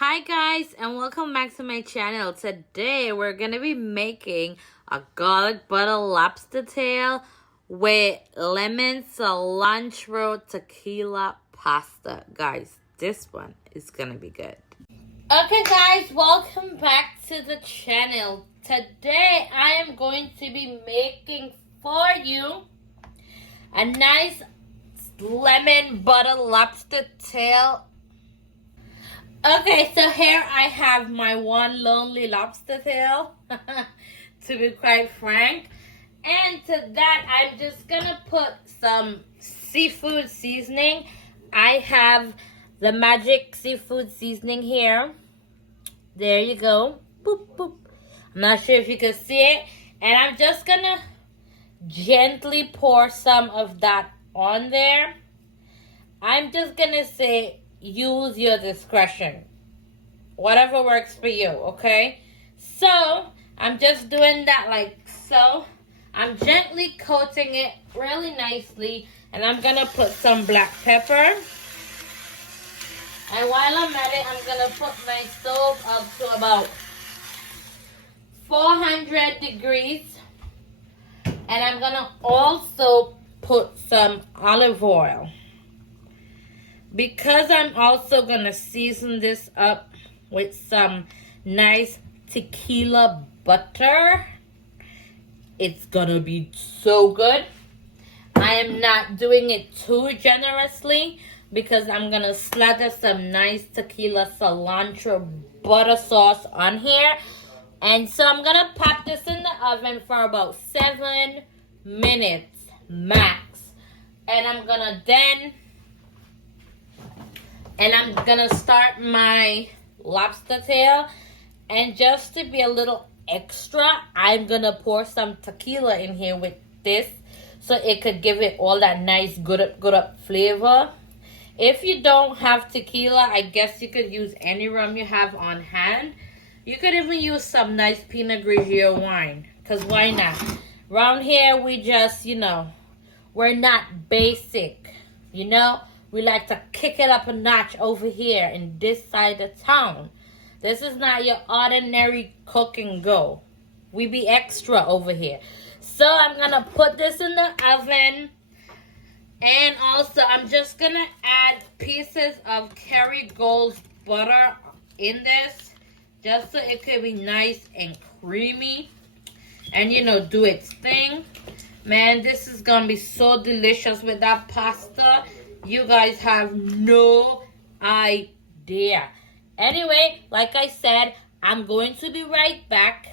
Hi guys, and welcome back to my channel. Today we're gonna be making a garlic butter lobster tail with lemon, cilantro, tequila pasta. Guys, this one is gonna be good. Okay guys, welcome back to the channel. Today I am going to be making for you a nice lemon butter lobster tail. Okay, so here I have my one lonely lobster tail, to be quite frank. And to that, I'm just gonna put some seafood seasoning. I have the magic seafood seasoning here. There you go. Boop, boop. I'm not sure if you can see it. And I'm just gonna gently pour some of that on there. I'm just gonna say, use your discretion. Whatever works for you, okay? So, I'm just doing that like so. I'm gently coating it really nicely. And I'm going to put some black pepper. And while I'm at it, I'm going to put my stove up to about 400 degrees. And I'm going to also put some olive oil. Because I'm also going to season this up with some nice tequila butter, it's going to be so good. I am not doing it too generously because I'm going to slather some nice tequila cilantro butter sauce on here. And so I'm going to pop this in the oven for about 7 minutes max. And I'm going to start my lobster tail. And just to be a little extra, I'm going to pour some tequila in here with this so it could give it all that nice good up flavor. If you don't have tequila, I guess you could use any rum you have on hand. You could even use some nice Pinot Grigio wine, because why not? Around here, we just, we're not basic, We like to kick it up a notch over here in this side of town. This is not your ordinary cook and go. We be extra over here. So I'm going to put this in the oven. And also I'm just going to add pieces of Kerrygold butter in this. Just so it could be nice and creamy. And do its thing. Man, this is going to be so delicious with that pasta. You guys have no idea. Anyway, like I said, I'm going to be right back.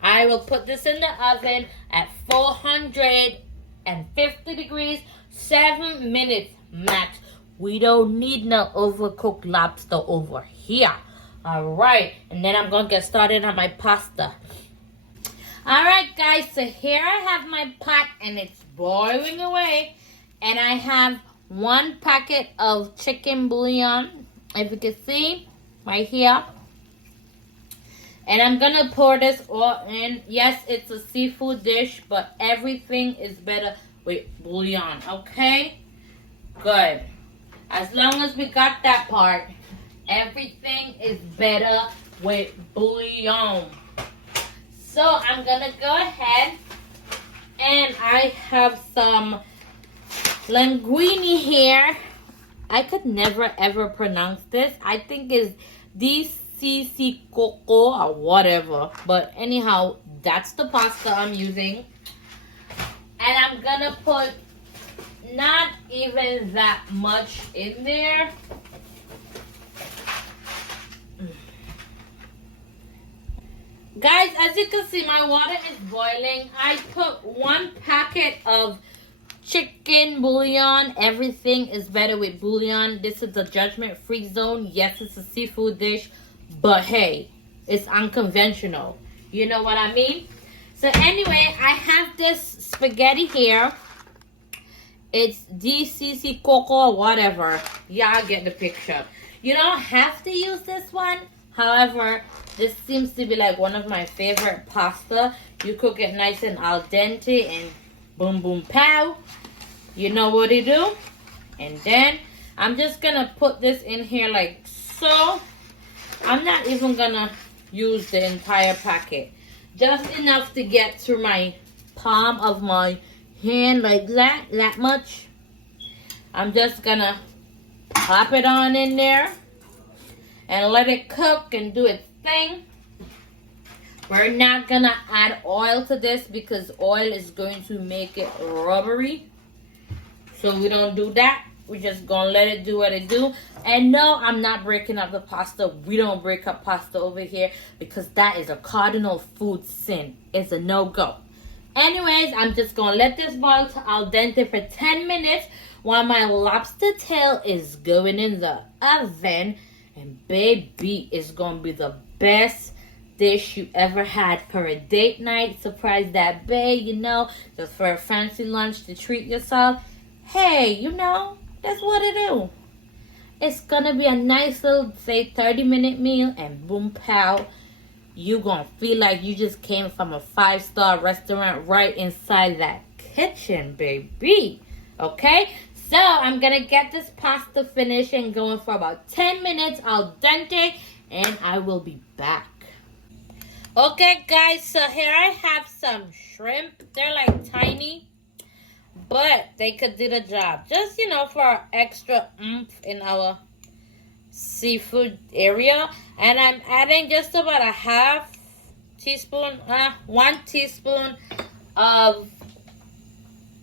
I will put this in the oven at 450 degrees, 7 minutes max. We don't need no overcooked lobster over here. Alright, and then I'm going to get started on my pasta. Alright guys, so here I have my pot and it's boiling away. And I have 1 packet of chicken bouillon, if you can see, right here. And I'm going to pour this all in. Yes, it's a seafood dish, but everything is better with bouillon, okay? Good. As long as we got that part, everything is better with bouillon. So I'm going to go ahead and I have some linguine here. I could never ever pronounce this. I think it's DCC Coco or whatever. But anyhow, that's the pasta I'm using. And I'm gonna put not even that much in there. Guys, as you can see, my water is boiling. I put 1 packet of chicken bouillon. Everything is better with bouillon. This is a judgment-free zone. Yes, it's a seafood dish, but hey, it's unconventional. You know what I mean? So anyway, I have this spaghetti here. It's DCC Coco or whatever. Y'all get the picture. You don't have to use this one. However, this seems to be like one of my favorite pasta. You cook it nice and al dente and boom, boom, pow. You know what to do. And then I'm just going to put this in here like so. I'm not even gonna use the entire packet. Just enough to get through my palm of my hand like that much. I'm just gonna pop it on in there and let it cook and do its thing. We're not gonna add oil to this because oil is going to make it rubbery. So we don't do that. We're just gonna let it do what it do. And no, I'm not breaking up the pasta. We don't break up pasta over here because that is a cardinal food sin. It's a no-go. Anyways, I'm just gonna let this boil to al dente for 10 minutes while my lobster tail is going in the oven. And baby, it's gonna be the best dish you ever had for a date night. Surprise that bae, you know, just for a fancy lunch to treat yourself. Hey, you know, that's what it do. It's gonna be a nice little, say, 30-minute meal, and boom, pow, you gonna feel like you just came from a 5-star restaurant right inside that kitchen, baby. Okay? So, I'm gonna get this pasta finished and going for about 10 minutes al dente, and I will be back. Okay, guys, so here I have some shrimp. They're like tiny, but they could do the job. Just, you know, for extra oomph in our seafood area. And I'm adding just about a 1 teaspoon of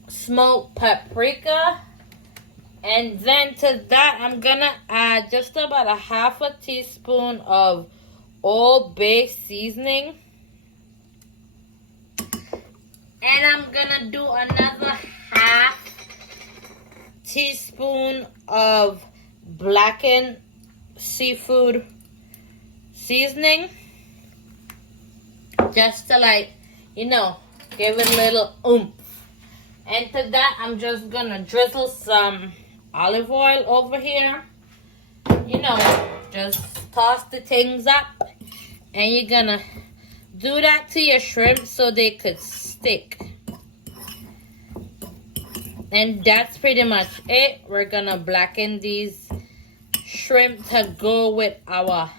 smoked paprika. And then to that, I'm gonna add just about a 1/2 teaspoon of Old Bay seasoning. And I'm gonna do another 1/2 teaspoon of blackened seafood seasoning. Just to, like, you know, give it a little oomph. And to that, I'm just gonna drizzle some olive oil over here. You know, just toss the things up. And you're gonna do that to your shrimp so they could stick. And that's pretty much it. We're gonna blacken these shrimp to go with our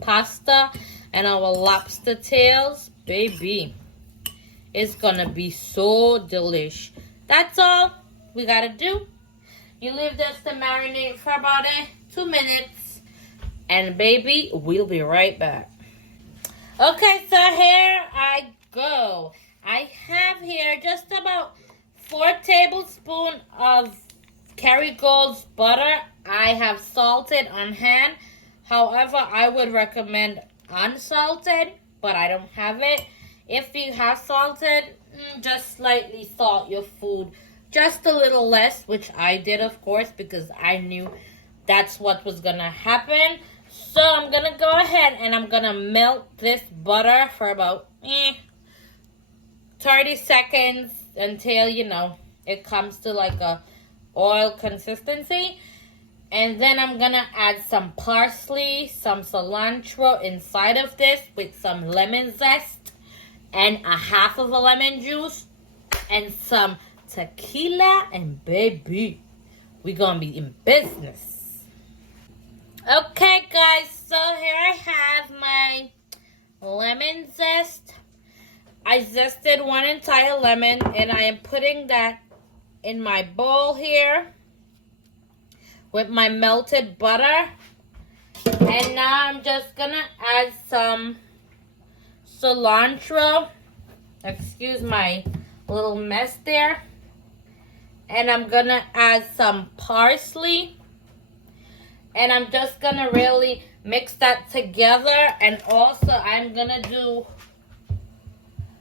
pasta and our lobster tails. Baby, it's gonna be so delish. That's all we gotta do. You leave this to marinate for about 2 minutes. And baby, we'll be right back. Okay, so here I go. I have here just about 4 tablespoons of Kerrygold's butter. I have salted on hand. However, I would recommend unsalted, but I don't have it. If you have salted, just slightly salt your food. Just a little less, which I did, of course, because I knew that's what was going to happen. So I'm going to go ahead and I'm going to melt this butter for about 30 seconds until, you know, it comes to like a oil consistency. And then I'm going to add some parsley, some cilantro inside of this with some lemon zest and a 1/2 of a lemon juice and some tequila. And baby, we're going to be in business. Okay, guys, so here I have my lemon zest. I zested 1 entire lemon, and I am putting that in my bowl here with my melted butter. And now I'm just gonna add some cilantro. Excuse my little mess there. And I'm gonna add some parsley. And I'm just gonna really mix that together. And also I'm gonna do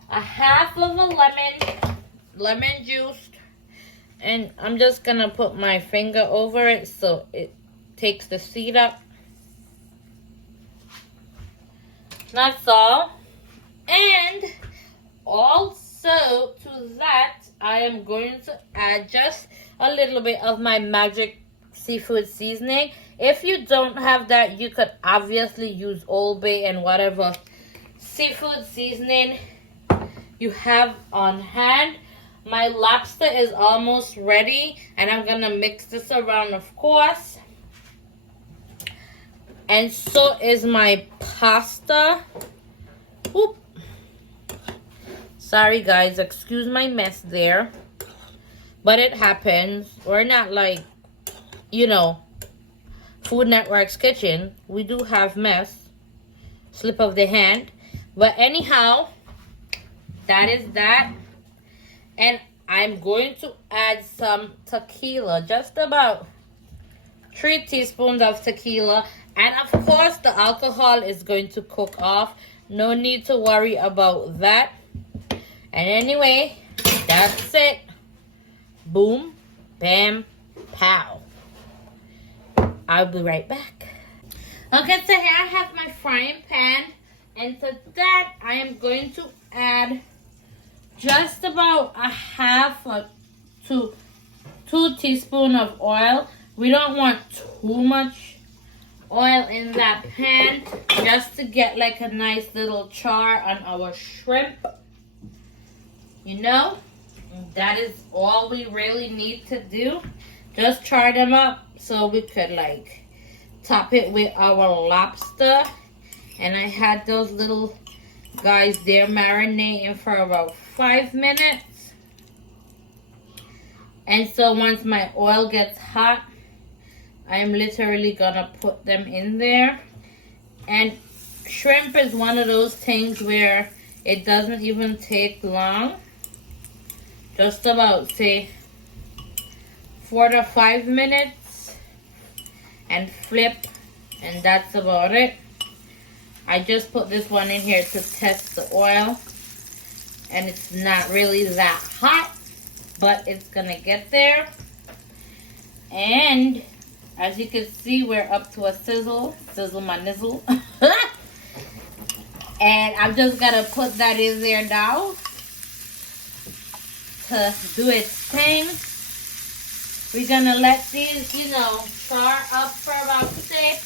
a 1/2 of a lemon juice. And I'm just gonna put my finger over it so it takes the seed up. That's all. And also to that, I am going to add just a little bit of my magic seafood seasoning. If you don't have that, you could obviously use Old Bay and whatever seafood seasoning you have on hand. My lobster is almost ready, and I'm gonna mix this around, of course. And so is my pasta. Oop. Sorry guys, excuse my mess there. But it happens. We're not like, you know, Food Network's kitchen. We do have mess. Slip of the hand. But anyhow, that is that. And I'm going to add some tequila. Just about 3 teaspoons of tequila. And of course, the alcohol is going to cook off. No need to worry about that. And anyway, that's it. Boom, bam, pow. I'll be right back. Okay, so here I have my frying pan. And to that, I am going to add just about a half to 2 teaspoons of oil. We don't want too much oil in that pan, just to get like a nice little char on our shrimp. You know, that is all we really need to do. Just char them up so we could like top it with our lobster. And I had those little guys there marinating for about 5 minutes. And so once my oil gets hot, I'm literally gonna put them in there. And shrimp is one of those things where it doesn't even take long. Just about, say, 4 to 5 minutes. And flip. And that's about it. I just put this one in here to test the oil. And it's not really that hot, but it's gonna get there. And as you can see, we're up to a sizzle. Sizzle my nizzle. And I'm just gonna put that in there now to do its thing. We're gonna let these, you know, char up for about, say,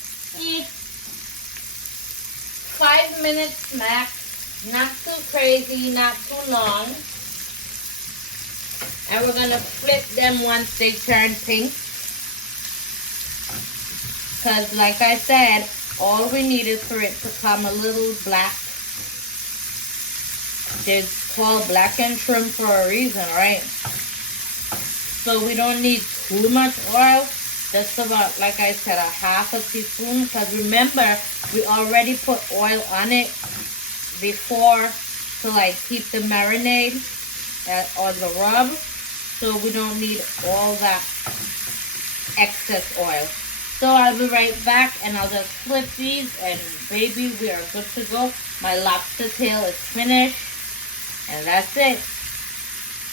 5 minutes max. Not too crazy, not too long. And we're gonna flip them once they turn pink. Because like I said, all we need is for it to come a little black. It's called blackened shrimp for a reason, right? So we don't need too much oil. Just about, like I said, a half a teaspoon. Because remember, we already put oil on it before to like keep the marinade or the rub. So we don't need all that excess oil. So I'll be right back and I'll just flip these and baby, we are good to go. My lobster tail is finished and that's it.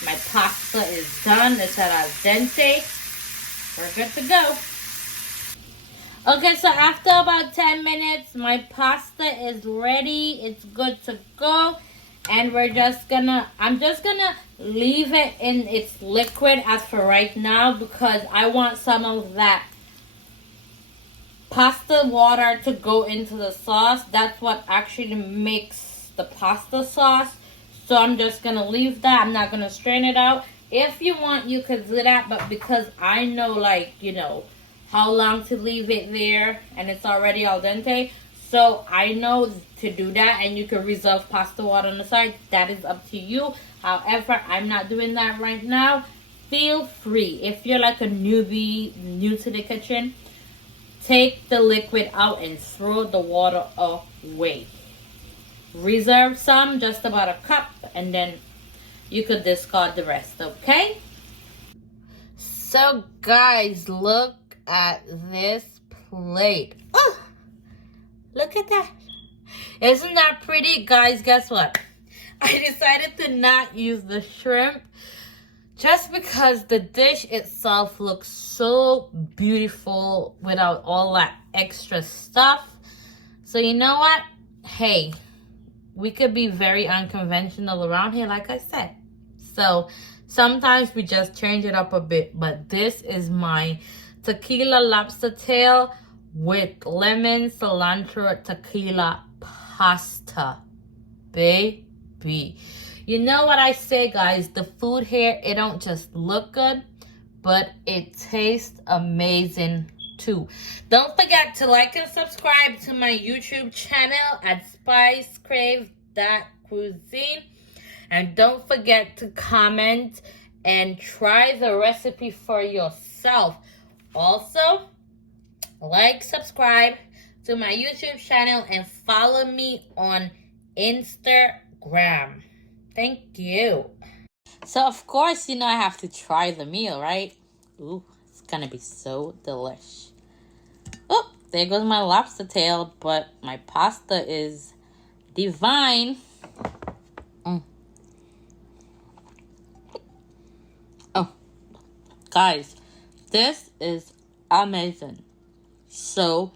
My pasta is done. It's at al dente. We're good to go. Okay, so after about 10 minutes, my pasta is ready. It's good to go. And I'm just gonna leave it in its liquid as for right now because I want some of that pasta water to go into the sauce. That's what actually makes the pasta sauce. So I'm just gonna leave that. I'm not gonna strain it out. If you want, you could do that, but because I know, like, you know, how long to leave it there and it's already al dente, so I know to do that, and you can reserve pasta water on the side. That is up to you. However, I'm not doing that right now. Feel free. If you're like a newbie, new to the kitchen, take the liquid out and throw the water away. Reserve some, just about a cup, and then you could discard the rest, okay? So guys, look at this plate. Oh, look at that. Isn't that pretty? Guys, guess what? I decided to not use the shrimp just because the dish itself looks so beautiful without all that extra stuff. So you know what? Hey, we could be very unconventional around here, like I said. So sometimes we just change it up a bit. But this is my tequila lobster tail with lemon, cilantro, tequila pasta. Baby. You know what I say, guys? The food here, it don't just look good, but it tastes amazing too. Don't forget to like and subscribe to my YouTube channel at spicecrave.cuisine. And don't forget to comment and try the recipe for yourself. Also, like, subscribe to my YouTube channel and follow me on Instagram. Thank you. So, of course, I have to try the meal, right? Ooh, it's gonna be so delish. Oh, there goes my lobster tail, but my pasta is divine. Oh, guys, this is amazing. So